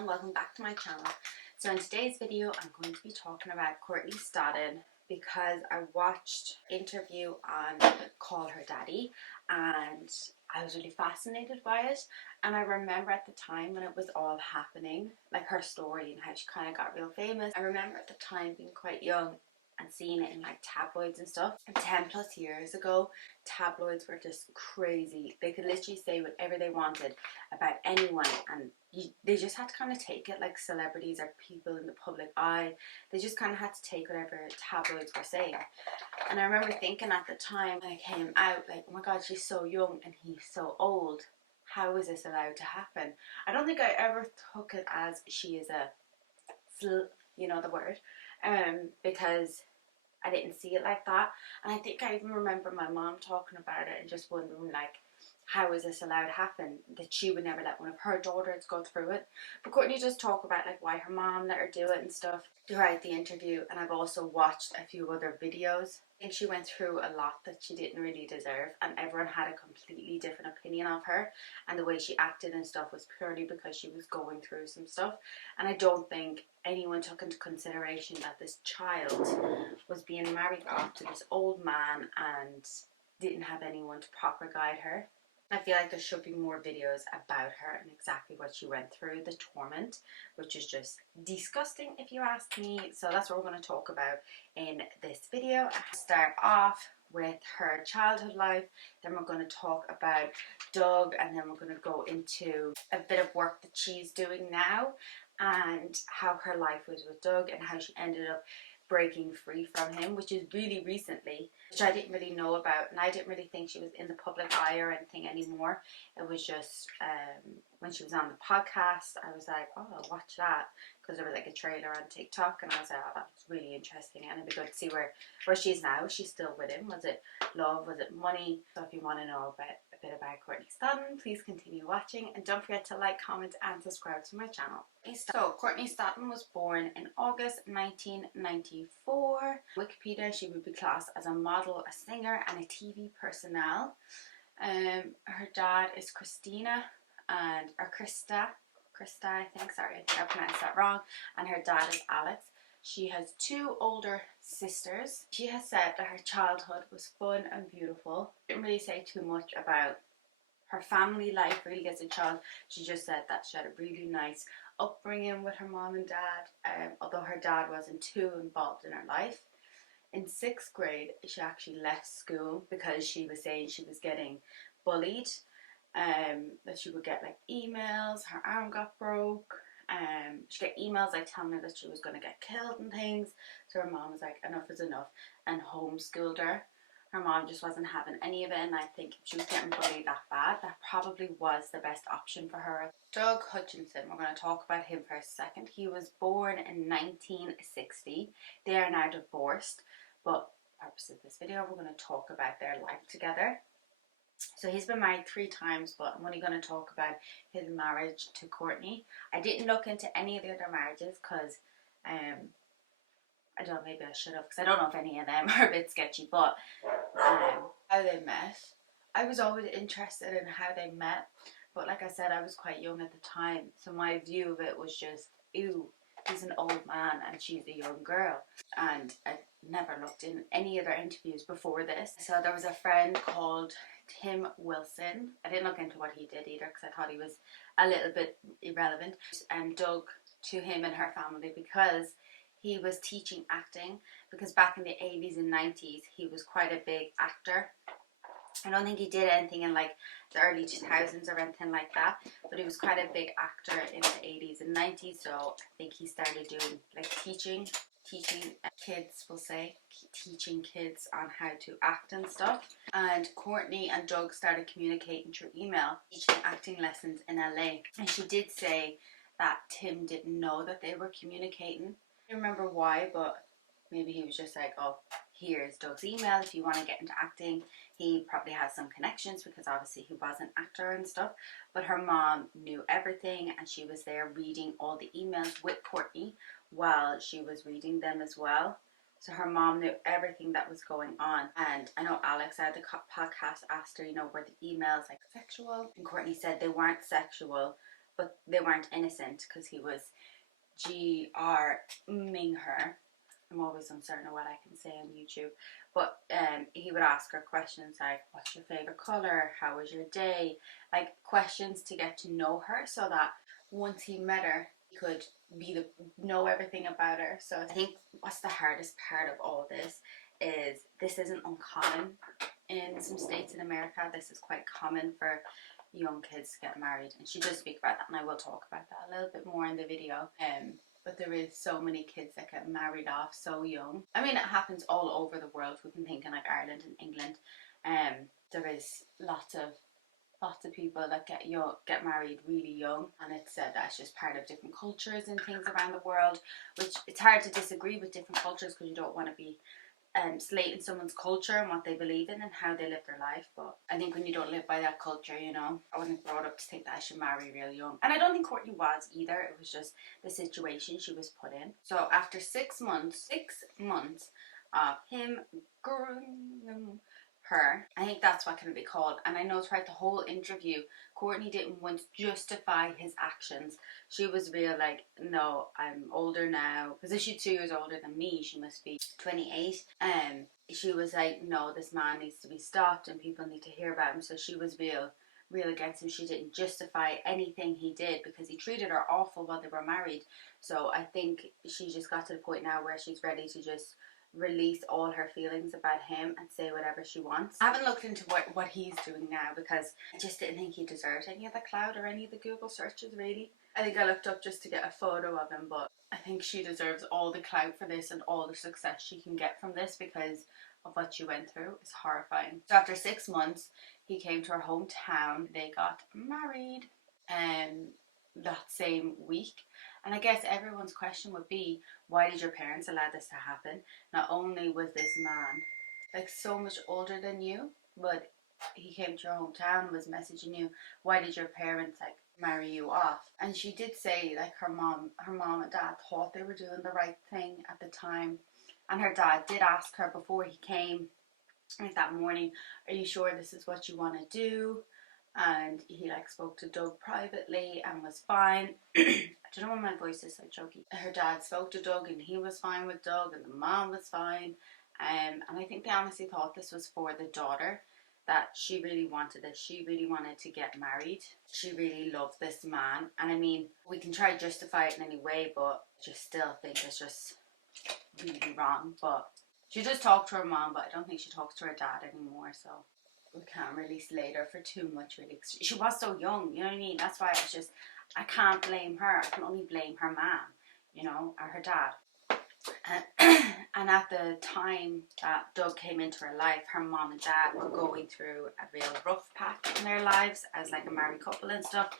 everyone, welcome back to my channel. So in today's video I'm going to be talking about Courtney Stodden because I watched an interview on Call Her Daddy and I was really fascinated by it. And I remember at the time when it was all happening, like her story and how she kind of got real famous. I remember at the time being quite young and seeing it in like tabloids and stuff. And 10 plus years ago, tabloids were just crazy. They could literally say whatever they wanted about anyone, and they just had to kind of take it like celebrities or people in the public eye. They just kind of had to take whatever tabloids were saying. And I remember thinking at the time when it came out, like, oh my god, she's so young and he's so old. How is this allowed to happen? I don't think I ever took it as she is a, you know the word, because I didn't see it like that. And I think I even remember my mom talking about it and just wondering, like, how is this allowed to happen? That she would never let one of her daughters go through it. But Courtney does talk about like why her mom let her do it and stuff throughout the interview. And I've also watched a few other videos. I think she went through a lot that she didn't really deserve, and everyone had a completely different opinion of her, and the way she acted and stuff was purely because she was going through some stuff. And I don't think anyone took into consideration that this child was being married off to this old man and didn't have anyone to proper guide her. I feel like there should be more videos about her and exactly what she went through, the torment, which is just disgusting if you ask me. So that's what we're going to talk about in this video. I'll start off with her childhood life, then we're going to talk about Doug, and then we're going to go into a bit of work that she's doing now and how her life was with Doug and how she ended up breaking free from him, which is really recently, which I didn't really know about, and I didn't really think she was in the public eye or anything anymore. It was just when she was on the podcast, I was like, oh, I'll watch that, because there was like a trailer on TikTok, and I was like, oh, that's really interesting, and it'd be good to see where she is now. She's still with him. Was it love? Was it money? So if you want to know about a bit about Courtney Stodden, please continue watching, and don't forget to like, comment and subscribe to my channel. So Courtney Stodden was born in August 1994. Wikipedia, she would be classed as a model, a singer and a TV personnel. Her dad is Christina or Krista, I think, sorry, I think I pronounced that wrong, and her dad is Alex. She has two older sisters. She has said that her childhood was fun and beautiful. Didn't really say too much about her family life really as a child. She just said that she had a really nice upbringing with her mom and dad, although her dad wasn't too involved in her life. In 6th grade, she actually left school because she was saying she was getting bullied, that she would get like emails, her arm got broke, she'd get emails like telling her that she was going to get killed and things. So her mom was like, enough is enough, and homeschooled her. Her mom just wasn't having any of it, and I think if she was getting bullied that bad, that probably was the best option for her. Doug Hutchinson, we're going to talk about him for a second. He was born in 1960. They are now divorced, but for the purpose of this video, we're going to talk about their life together. So he's been married 3 times, but I'm only going to talk about his marriage to Courtney. I didn't look into any of the other marriages because I don't know, maybe I should have, because I don't know if any of them are a bit sketchy, but how they met. I was always interested in how they met, but like I said, I was quite young at the time, so my view of it was just, ew, he's an old man and she's a young girl. And I never looked in any other interviews before this. So there was a friend called Tim Wilson. I didn't look into what he did either because I thought he was a little bit irrelevant. And Doug to him and her family because he was teaching acting, because back in the 80s and 90s he was quite a big actor. I don't think he did anything in like the early 2000s or anything like that, but he was quite a big actor in the 80s and 90s, so I think he started doing like teaching kids, we'll say, teaching kids on how to act and stuff. And Courtney and Doug started communicating through email, teaching acting lessons in LA. And she did say that Tim didn't know that they were communicating. I don't remember why, but maybe he was just like, oh, here's Doug's email if you want to get into acting. He probably has some connections because obviously he was an actor and stuff. But her mom knew everything, and she was there reading all the emails with Courtney while she was reading them as well. So her mom knew everything that was going on. And I know Alex at the podcast asked her, you know, were the emails like sexual? And Courtney said they weren't sexual, but they weren't innocent because he was GRing her. I'm always uncertain of what I can say on YouTube. But he would ask her questions like, what's your favourite colour? How was your day? Like questions to get to know her, so that once he met her, he could know everything about her. So I think what's the hardest part of all this isn't uncommon in some states in America. This is quite common for young kids to get married. And she does speak about that, and I will talk about that a little bit more in the video. But there is so many kids that get married off so young. I mean, it happens all over the world. We can think in like Ireland and England. There is lots of people that get married really young, and it's said that's just part of different cultures and things around the world. Which it's hard to disagree with different cultures because you don't want to be slating someone's culture and what they believe in and how they live their life. But I think when you don't live by that culture, you know, I wasn't brought up to think that I should marry real young, and I don't think Courtney was either. It was just the situation she was put in. So after 6 months of him grooming her, I think that's what can be called. And I know throughout the whole interview, Courtney didn't want to justify his actions. She was real like, no, I'm older now, because if she's 2 years older than me, she must be 28. She was like, no, this man needs to be stopped and people need to hear about him. So she was real against him. She didn't justify anything he did because he treated her awful while they were married. So I think she just got to the point now where she's ready to just release all her feelings about him and say whatever she wants. I haven't looked into what he's doing now because I just didn't think he deserved any of the clout or any of the Google searches, really. I think I looked up just to get a photo of him, but I think she deserves all the clout for this and all the success she can get from this because of what she went through. It's horrifying. So after 6 months, he came to her hometown. They got married that same week. And I guess everyone's question would be, why did your parents allow this to happen? Not only was this man like so much older than you, but he came to your hometown and was messaging you, why did your parents like marry you off? And she did say like her mom and dad thought they were doing the right thing at the time. And her dad did ask her before he came, like that morning, are you sure this is what you want to do? And he like spoke to Doug privately and was fine. I don't know why my voice is so choky. Her dad spoke to Doug and he was fine with Doug, and the mom was fine. And I think they honestly thought this was for the daughter, that she really wanted this. She really wanted to get married. She really loved this man. And I mean, we can try to justify it in any way, but I just still think it's just really wrong. But she does talk to her mom, but I don't think she talks to her dad anymore, so we can't really slate her for too much, really. She was so young, you know what I mean? That's why it's just, I can't blame her. I can only blame her mom, you know, or her dad. And at the time that Doug came into her life, her mom and dad were going through a real rough patch in their lives as like a married couple and stuff.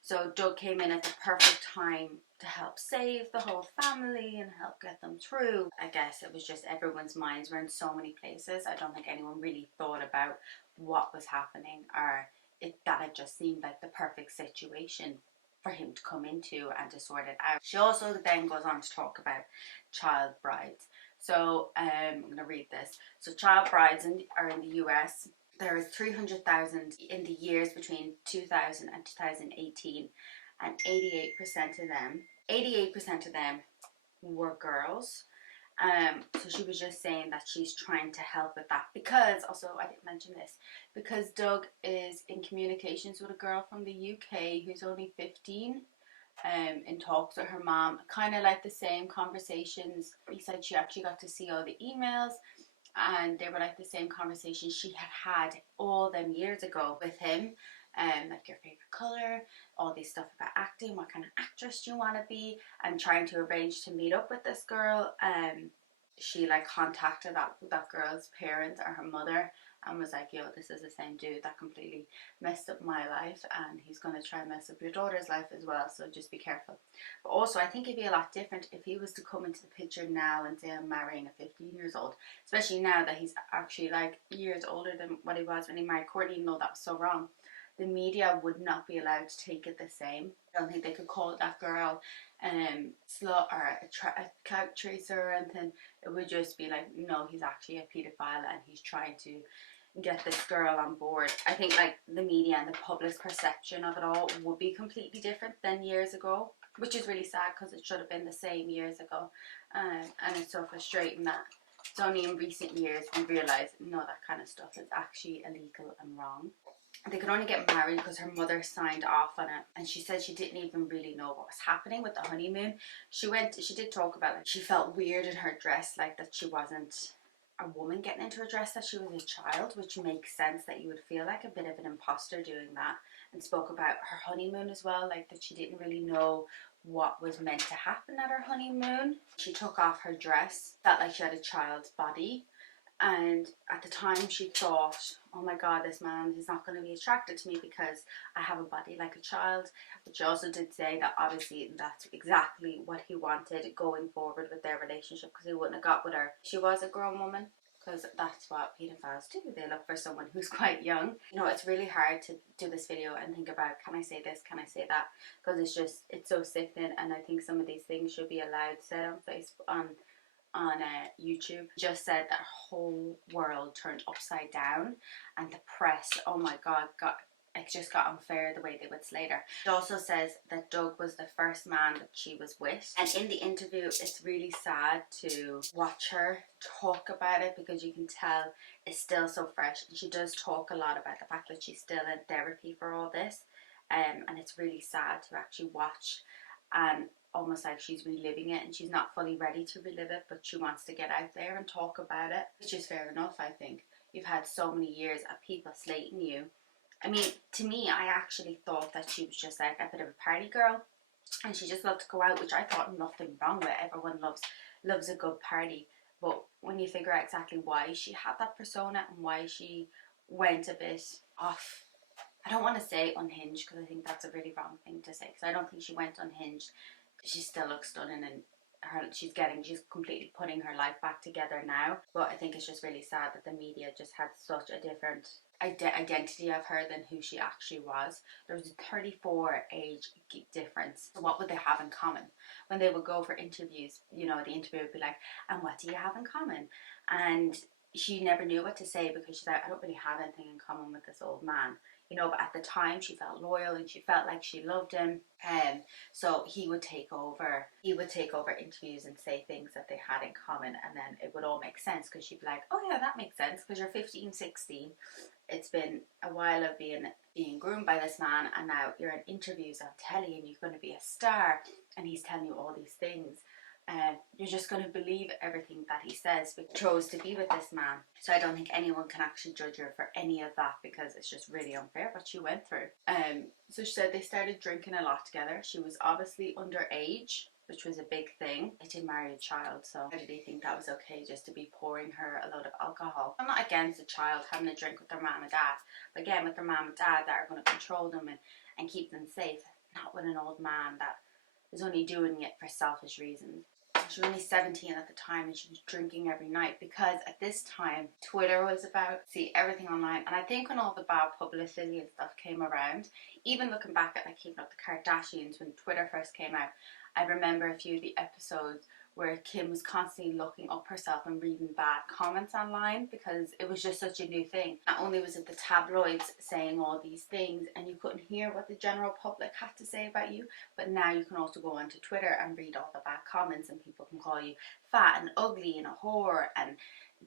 So Doug came in at the perfect time to help save the whole family and help get them through. I guess it was just everyone's minds were in so many places. I don't think anyone really thought about what was happening, or that it just seemed like the perfect situation for him to come into and to sort it out. She also then goes on to talk about child brides. So I'm going to read this. So child brides are in the US. There is 300,000 in the years between 2000 and 2018, and 88% of them were girls. So she was just saying that she's trying to help with that because, also I didn't mention this, because Doug is in communications with a girl from the UK who's only 15, in talks with her mom, kind of like the same conversations. He said she actually got to see all the emails, and they were like the same conversations she had all them years ago with him. Like your favorite color, all these stuff about acting, what kind of actress do you want to be, and trying to arrange to meet up with this girl. She like contacted that girl's parents or her mother and was like, yo, this is the same dude that completely messed up my life, and he's going to try and mess up your daughter's life as well, so just be careful. But also I think it'd be a lot different if he was to come into the picture now and say, I'm marrying a 15 years old, especially now that he's actually like years older than what he was when he married Courtney. No, that was so wrong. The media would not be allowed to take it the same. I don't think they could call that girl slut or a clout tracer or anything. It would just be like, no, he's actually a paedophile and he's trying to get this girl on board. I think like the media and the public's perception of it all would be completely different than years ago, which is really sad because it should have been the same years ago. And it's so frustrating that it's only in recent years we realise, no, that kind of stuff is actually illegal and wrong. They could only get married because her mother signed off on it, and she said she didn't even really know what was happening with the honeymoon. She did talk about it. She felt weird in her dress, like that she wasn't a woman getting into a dress, that she was a child, which makes sense that you would feel like a bit of an imposter doing that. And spoke about her honeymoon as well, like that she didn't really know what was meant to happen at her honeymoon. She took off her dress, felt like she had a child's body, and at the time she thought, oh my god, this man is not going to be attracted to me because I have a body like a child. But she also did say that obviously that's exactly what he wanted going forward with their relationship, because he wouldn't have got with her. She was a grown woman, because that's what pedophiles do. They look for someone who's quite young. You know, it's really hard to do this video and think about, can I say this, can I say that, because it's so sickening. And I think some of these things should be allowed said on Facebook, on YouTube. Just said that her whole world turned upside down, and the press, oh my god, it just got unfair the way they would slate her. She also says that Doug was the first man that she was with, and in the interview it's really sad to watch her talk about it, because you can tell it's still so fresh, and she does talk a lot about the fact that she's still in therapy for all this, and it's really sad to actually watch, and almost like she's reliving it, and she's not fully ready to relive it, but she wants to get out there and talk about it, which is fair enough. I think you've had so many years of people slating you. I mean, to me, I actually thought that she was just like a bit of a party girl, and she just loved to go out, which I thought nothing wrong with. Everyone loves a good party. But when you figure out exactly why she had that persona and why she went a bit off, I don't want to say unhinged, because I think that's a really wrong thing to say, because I don't think she went unhinged. She still looks stunning, and she's completely putting her life back together now. But I think it's just really sad that the media just had such a different identity of her than who she actually was. There was a 34 age difference. So what would they have in common? When they would go for interviews, you know, the interviewer would be like, and what do you have in common? And she never knew what to say, because she's like, I don't really have anything in common with this old man. You know, but at the time she felt loyal and she felt like she loved him. So he would take over interviews and say things that they had in common, and then it would all make sense, because she'd be like, oh yeah, that makes sense, because you're 15, 16. It's been a while of being groomed by this man, and now you're in interviews on telly and you're going to be a star, and he's telling you all these things. You're just going to believe everything that he says, but chose to be with this man. So I don't think anyone can actually judge her for any of that, because it's just really unfair what she went through. So she said they started drinking a lot together. She was obviously underage, which was a big thing. They did marry a child, so how did he think that was okay, just to be pouring her a load of alcohol? I'm not against a child having a drink with their mum and dad, but again, with their mum and dad that are going to control them and keep them safe, not with an old man that is only doing it for selfish reasons. She was only 17 at the time, and she was drinking every night, because at this time Twitter was about, see everything online. And I think when all the bad publicity and stuff came around, even looking back at like keeping up the Kardashians when Twitter first came out, I remember a few of the episodes where Kim was constantly looking up herself and reading bad comments online, because it was just such a new thing. Not only was it the tabloids saying all these things and you couldn't hear what the general public had to say about you, but now you can also go onto Twitter and read all the bad comments, and people can call you fat and ugly and a whore, and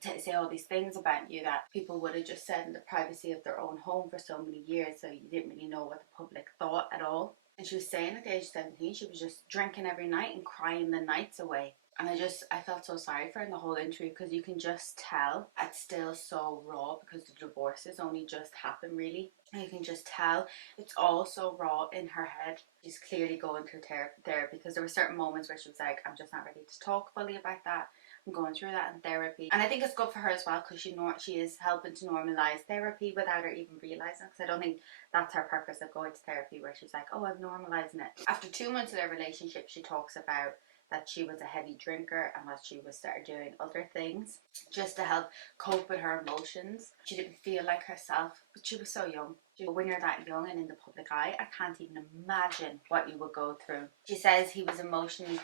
to say all these things about you that people would have just said in the privacy of their own home for so many years, so you didn't really know what the public thought at all. And she was saying at the age of 17 she was just drinking every night and crying the nights away. And I felt so sorry for her in the whole interview, because you can just tell it's still so raw, because the divorces only just happened really. And you can just tell it's all so raw in her head. She's clearly going through therapy, because there were certain moments where she was like, I'm just not ready to talk fully about that. I'm going through that in therapy. And I think it's good for her as well, because she is helping to normalise therapy without her even realising, because I don't think that's her purpose of going to therapy, where she's like, oh, I'm normalising it. After 2 months of their relationship, she talks about that she was a heavy drinker, and that she was started doing other things just to help cope with her emotions. She didn't feel like herself, but she was so young. When you're that young and in the public eye, I can't even imagine what you would go through. She says he was emotionally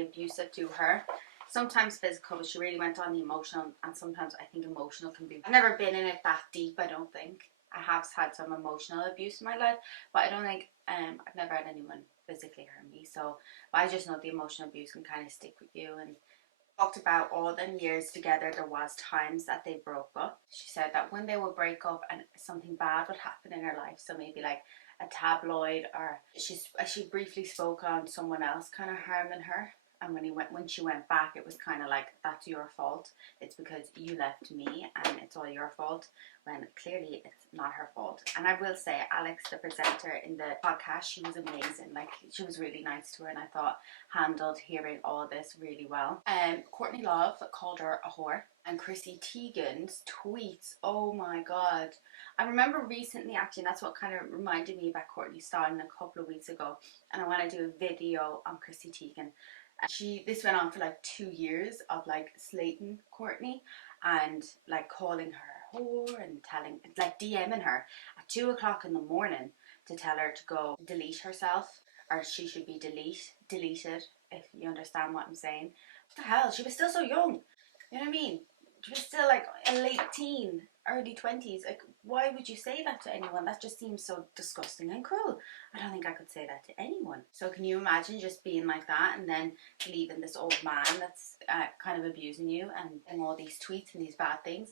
abusive to her. Sometimes physical, but she really went on the emotional, and sometimes I think emotional can be. I've never been in it that deep, I don't think. I have had some emotional abuse in my life, but I don't think I've never had anyone physically hurt me. So, but I just know the emotional abuse can kind of stick with you. And talked about all them years together, there was times that they broke up. She said that when they would break up and something bad would happen in her life, so maybe like a tabloid, or she briefly spoke on someone else kind of harming her. And when she went back, it was kind of like, that's your fault. It's because you left me, and it's all your fault. When clearly it's not her fault. And I will say, Alex, the presenter in the podcast, she was amazing. Like, she was really nice to her, and I thought handled hearing all this really well. Courtney Love called her a whore, and Chrissy Teigen's tweets, oh my god. I remember recently, actually, and that's what kind of reminded me about Courtney Stodden a couple of weeks ago, and I want to do a video on Chrissy Teigen. This went on for like 2 years of like slating Courtney and like calling her a whore and telling, like DMing her at 2 o'clock in the morning to tell her to go delete herself, or she should be deleted, if you understand what I'm saying. What the hell? She was still so young. You know what I mean? She was still like a late teen, early 20s. Like, why would you say that to anyone? That just seems so disgusting and cruel. I don't think I could say that to anyone. So can you imagine just being like that and then leaving this old man that's kind of abusing you and all these tweets and these bad things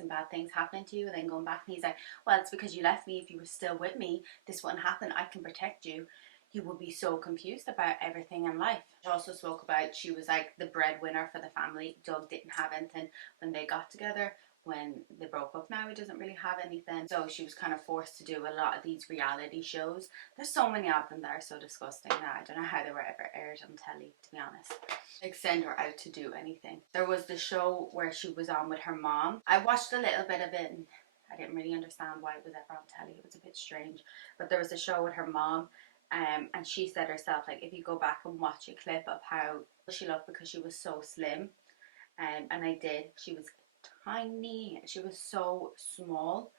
happening to you, and then going back and he's like, well, it's because you left me. If you were still with me, this wouldn't happen. I can protect you. You would be so confused about everything in life. She also spoke about she was like the breadwinner for the family. Doug didn't have anything when they got together. When they broke up now, he doesn't really have anything. So she was kind of forced to do a lot of these reality shows. There's so many of them that are so disgusting that I don't know how they were ever aired on telly, to be honest. Like, send her out to do anything. There was the show where she was on with her mom. I watched a little bit of it and I didn't really understand why it was ever on telly. It was a bit strange. But there was a show with her mom. And she said herself, like, if you go back and watch a clip of how she looked because she was so slim, and I did, she was tiny, she was so small,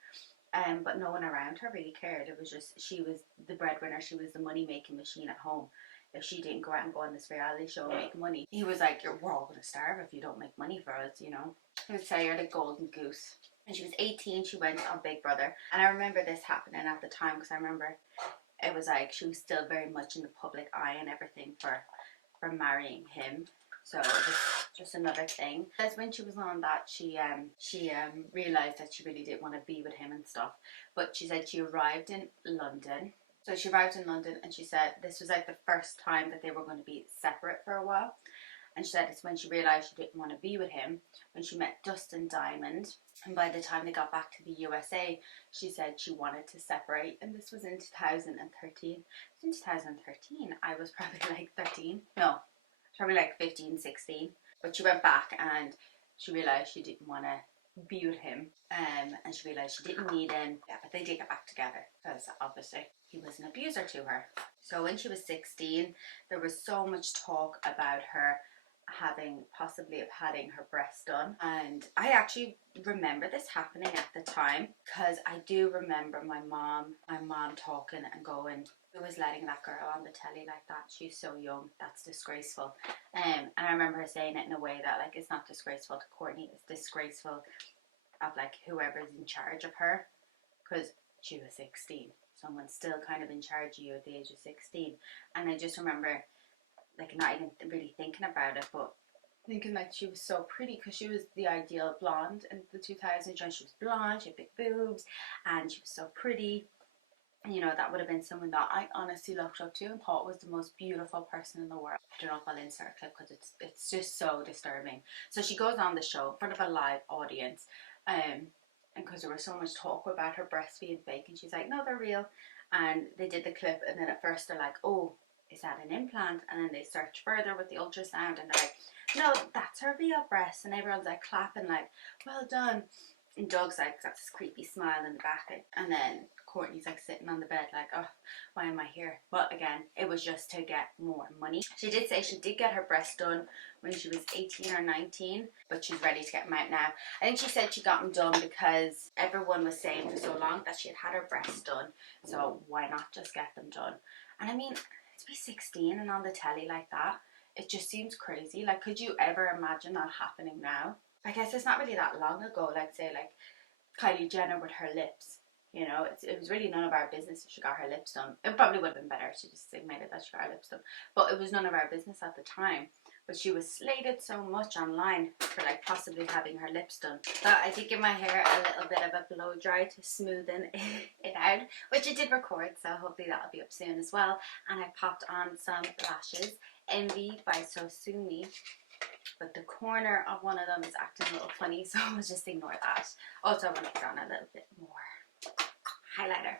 but no one around her really cared. It was just, she was the breadwinner, she was the money making machine at home. If she didn't go out and go on this reality show and make money, he was like, we're all going to starve if you don't make money for us, you know. He would say you're the golden goose. And she was 18, she went on Big Brother. And I remember this happening at the time, because I remember it was like she was still very much in the public eye and everything for marrying him. So it was just another thing. As when she was on that, she realised that she really didn't want to be with him and stuff. But she said she arrived in London. So she arrived in London and she said this was like the first time that they were going to be separate for a while. And she said it's when she realised she didn't want to be with him, when she met Dustin Diamond. And by the time they got back to the USA, she said she wanted to separate. And this was in 2013. In 2013, I was probably like 13. No, probably like 15, 16. But she went back and she realised she didn't want to be with him. And she realised she didn't need him. Yeah, but they did get back together because obviously he was an abuser to her. So when she was 16, there was so much talk about her possibly having her breasts done, and I actually remember this happening at the time, because I do remember my mom talking and going, who was letting that girl on the telly like that? She's so young, that's disgraceful. And I remember her saying it in a way that, like, it's not disgraceful to Courtney, it's disgraceful of like whoever's in charge of her, because she was 16. Someone's still kind of in charge of you at the age of 16. And I just remember, like, not even really thinking about it, but thinking like she was so pretty, because she was the ideal blonde in the 2000s. And she was blonde, she had big boobs, and she was so pretty. And you know, that would have been someone that I honestly looked up to and thought was the most beautiful person in the world. I don't know if I'll insert a clip because it's just so disturbing. So she goes on the show in front of a live audience, and because there was so much talk about her breasts being fake, and she's like, no, they're real. And they did the clip, and then at first they're like, oh, is that an implant? And then they search further with the ultrasound and they're like, no, that's her real breast. And everyone's like clapping, like, well done. And Doug's like got this creepy smile in the back, and then Courtney's like sitting on the bed like, oh, why am I here? But again, it was just to get more money. She did say she did get her breasts done when she was 18 or 19, but she's ready to get them out now. I think she said she got them done because everyone was saying for so long that she had her breasts done, so why not just get them done? And I mean, to be 16 and on the telly like that, it just seems crazy. Like, could you ever imagine that happening now? I guess it's not really that long ago, like say like Kylie Jenner with her lips. You know, it was really none of our business if she got her lips done. It probably would have been better if she just admitted that she got her lips done. But it was none of our business at the time. But she was slated so much online for like possibly having her lips done. But I did give my hair a little bit of a blow dry to smoothen it out, which I did record, so hopefully that'll be up soon as well. And I popped on some lashes, Envy by Sosumi. But the corner of one of them is acting a little funny, so I'll just ignore that. Also, I want to put on a little bit more highlighter.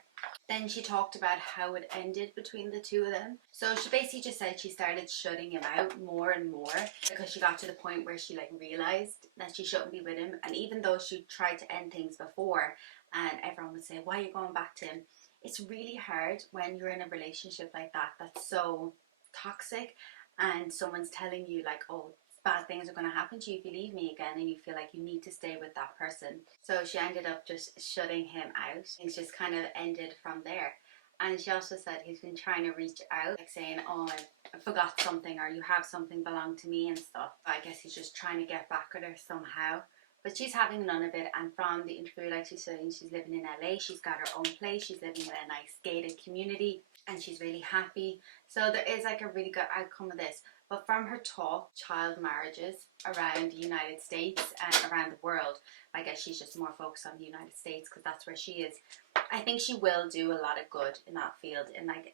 Then she talked about how it ended between the two of them. So she basically just said she started shutting him out more and more because she got to the point where she like realized that she shouldn't be with him. And even though she tried to end things before and everyone would say, why are you going back to him? It's really hard when you're in a relationship like that that's so toxic and someone's telling you like, oh, bad things are going to happen to you if you leave me again, and you feel like you need to stay with that person. So she ended up just shutting him out. Things just kind of ended from there. And she also said he's been trying to reach out, like saying, oh, I forgot something, or you have something belong to me and stuff. I guess he's just trying to get back with her somehow. But she's having none of it, and from the interview, like she's saying, she's living in LA, she's got her own place, she's living in a nice gated community, and she's really happy. So there is like a really good outcome of this. But from her talk, child marriages around the United States and around the world, I guess she's just more focused on the United States because that's where she is. I think she will do a lot of good in that field, in like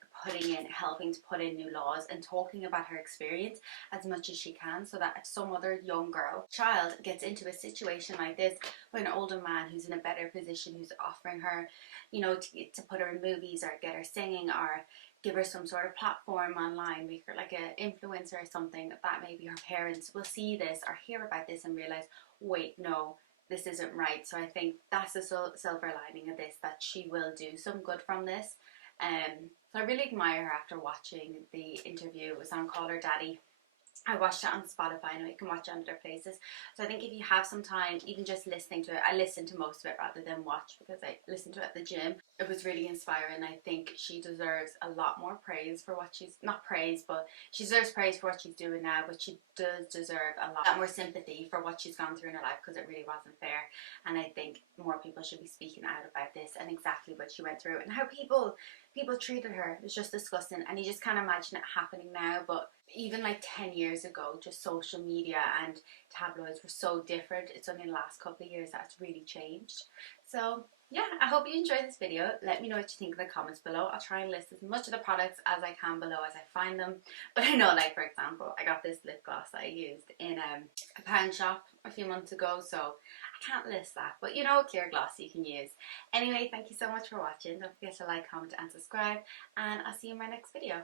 helping to put in new laws and talking about her experience as much as she can, so that if some other young child gets into a situation like this with an older man who's in a better position, who's offering her, you know, to put her in movies or get her singing or give her some sort of platform online, make her like an influencer or something, that maybe her parents will see this or hear about this and realize, wait, no, this isn't right. So I think that's the silver lining of this, that she will do some good from this. So I really admire her after watching the interview. It was on Call Her Daddy. I watched it on Spotify. I know you can watch it on other places. So I think if you have some time, even just listening to it, I listened to most of it rather than watch because I listened to it at the gym. It was really inspiring. I think she deserves a lot more praise for what she's, not praise, but she deserves praise for what she's doing now, but she does deserve a lot more sympathy for what she's gone through in her life because it really wasn't fair. And I think more people should be speaking out about this and exactly what she went through and how people treated her. It was just disgusting, and you just can't imagine it happening now. But even like 10 years ago, just social media and tabloids were so different. It's only in the last couple of years that's really changed. So yeah, I hope you enjoyed this video. Let me know what you think in the comments below. I'll try and list as much of the products as I can below as I find them. But I know, like for example, I got this lip gloss that I used in a pound shop a few months ago, so I can't list that. But you know, a clear gloss you can use. Anyway, thank you so much for watching. Don't forget to like, comment and subscribe, and I'll see you in my next video.